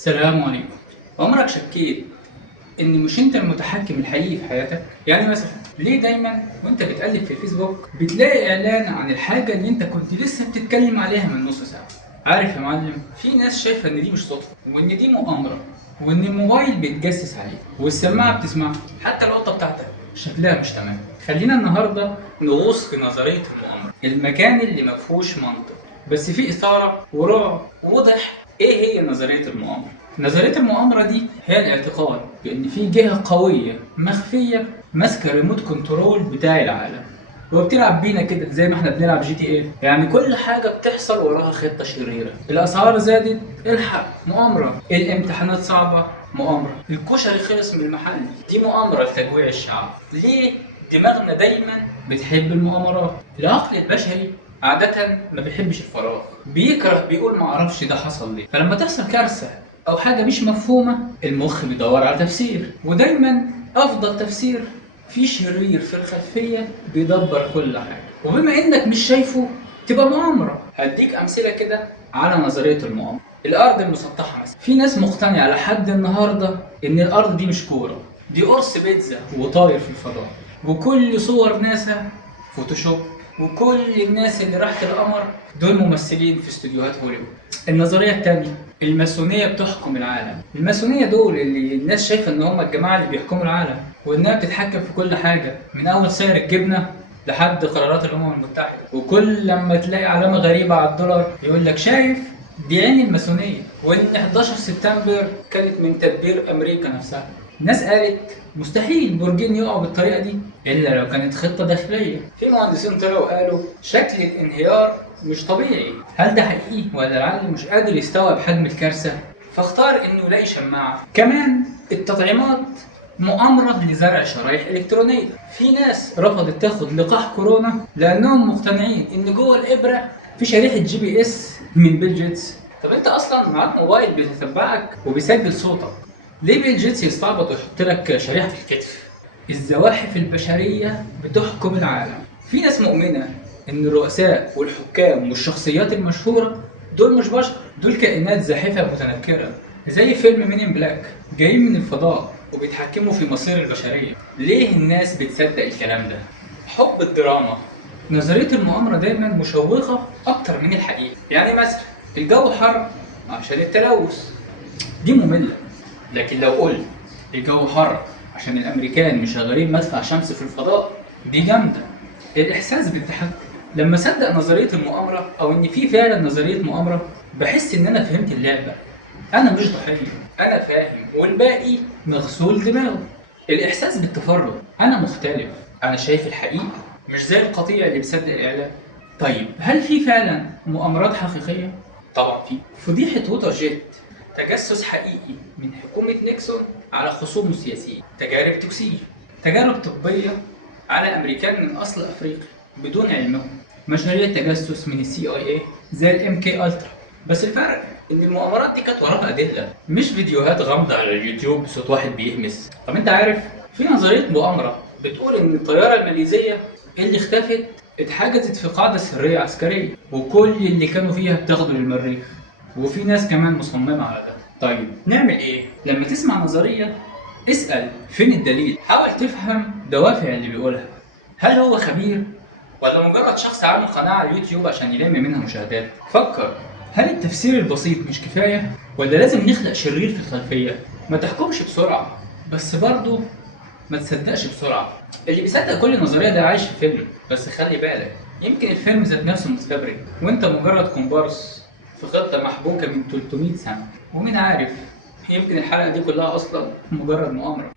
السلام عليكم. عمرك شكيت ان مش انت المتحكم الحقيقي في حياتك؟ يعني مثلا ليه دايما وانت بتقلب في الفيسبوك بتلاقي اعلان عن الحاجه اللي انت كنت لسه بتتكلم عليها من نص ساعه؟ عارف يا معلم، في ناس شايفه ان دي مش صدفه وان دي مؤامره وان الموبايل بيتجسس عليك والسماعه بتسمعها، حتى القطه بتاعتك شكلها مش تمام. خلينا النهارده نغوص في نظريه المؤامره، المكان اللي مفهوش منطق بس فيه اثاره ورعب وضح. ايه هي نظريه المؤامره؟ نظرية المؤامرة دي هي الاعتقاد بأن في جهة قوية مخفية ماسكة ريموت كنترول بتاع العالم وبتلعب بينا كده زي ما احنا بنلعب جي تي ايه. يعني كل حاجة بتحصل وراها خطة شريرة. الأسعار زادت، الحق، مؤامرة. الامتحانات صعبة، مؤامرة. الكشري خلص من المحل، دي مؤامرة لتجويع الشعب. ليه دماغنا دايما بتحب المؤامرات؟ العقل البشري عادة ما بيحبش الفراغ، بيكره، بيقول ما اعرفش ده حصل ليه. فلما تحصل كارثة او حاجة مش مفهومة المخ بيدور على تفسير، ودايما افضل تفسير في شرير في الخلفية بيدبر كل حاجة، وبما انك مش شايفه تبقى مؤامرة. هديك امثلة كده على نظرية المؤامرة. الارض المسطحة مثلا، في ناس مقتنعة لحد النهاردة ان الارض دي مش كورة، دي قرص بيتزا وطاير في الفضاء، وكل صور ناسا فوتوشوب، وكل الناس اللي راحت القمر دول ممثلين في استوديوهات هوليوود. النظرية التانية، الماسونية بتحكم العالم. الماسونية دول اللي الناس شايفة ان هم الجماعة اللي بيحكموا العالم وانها بتتحكم في كل حاجة من اول سعر الجبنة لحد قرارات الامم المتحدة. وكل لما تلاقي علامة غريبة على الدولار يقول لك شايف دي عين الماسونية، وان 11 سبتمبر كانت من تدبير امريكا نفسها. ناس قالت مستحيل برجين يقعوا بالطريقة دي إلا لو كانت خطة داخلية. في مهندسين طلعوا قالوا شكل الانهيار مش طبيعي. هل ده حقيقي ولا العقل مش قادر يستوعب حجم الكارثة؟ فاختار إنه يلاقي شماعة. كمان التطعيمات مؤامرة لزرع شرايح إلكترونية. في ناس رفضت تاخد لقاح كورونا لأنهم مقتنعين إن جوه الإبرة في شريحة GPS من بيل جيتس. طب أنت أصلا معاك موبايل بيتتبعك وبيسجل صوتك، ليه بيل جيتس يستعبط ويحط لك شريحة في الكتف؟ الزواحف البشرية بتحكم العالم. في ناس مؤمنة إن الرؤساء والحكام والشخصيات المشهورة دول مش بشر، دول كائنات زاحفة متنكرة زي فيلم مين إن بلاك، جايين من الفضاء وبيتحكموا في مصير البشرية. ليه الناس بتصدق الكلام ده؟ حب الدراما. نظرية المؤامرة دايما مشوقة أكتر من الحقيقة. يعني مثلا الجو حر عشان التلوث، دي مملة. لكن لو قلت الجو حر عشان الامريكان مشغلين مدفع شمس في الفضاء، دي جامده. الاحساس بالتحكم. لما صدق نظريه المؤامره او ان في فعلا نظريه مؤامره بحس ان انا فهمت اللعبه. انا مش ضحيه، انا فاهم والباقي مغسول دماغه. الاحساس بالتفرد، انا مختلف، انا شايف الحقيقه مش زي القطيع اللي بيصدق الاعلام. طيب هل في فعلا مؤامرات حقيقيه؟ طبعا في. فضيحه ووتر جيت، تجسس حقيقي من حكومة نيكسون على خصومه السياسيين. تجارب توكسيك، تجارب طبية على أمريكان من أصل أفريقي بدون علمهم. مشاريع تجسس من CIA زي الMK ألترا. بس الفرق إن المؤامرات دي كانت وراها أدلة، مش فيديوهات غامضة على اليوتيوب بصوت واحد بيهمس. طب أنت عارف في نظرية مؤامرة بتقول إن الطيارة الماليزية اللي اختفت اتحجزت في قاعدة سرية عسكرية وكل اللي كانوا فيها اتاخدوا للمريخ، وفي ناس كمان مصممة على ده. طيب نعمل ايه؟ لما تسمع نظرية اسأل فين الدليل، حاول تفهم دوافع اللي بيقولها. هل هو خبير ولا مجرد شخص عامل قناة على اليوتيوب عشان يلم منها مشاهدات؟ فكر، هل التفسير البسيط مش كفاية ولا لازم نخلق شرير في الخلفية؟ ما تحكمش بسرعة بس برضه ما تصدقش بسرعة. اللي بيصدق كل نظرية ده عايش في فيلم، بس خلي بالك يمكن الفيلم ذات نفسه متفبرك وانت مجرد كومبارس في خطة محبوكة من 300 سنة. ومين عارف، يمكن الحلقة دي كلها أصلا مجرد مؤامرة.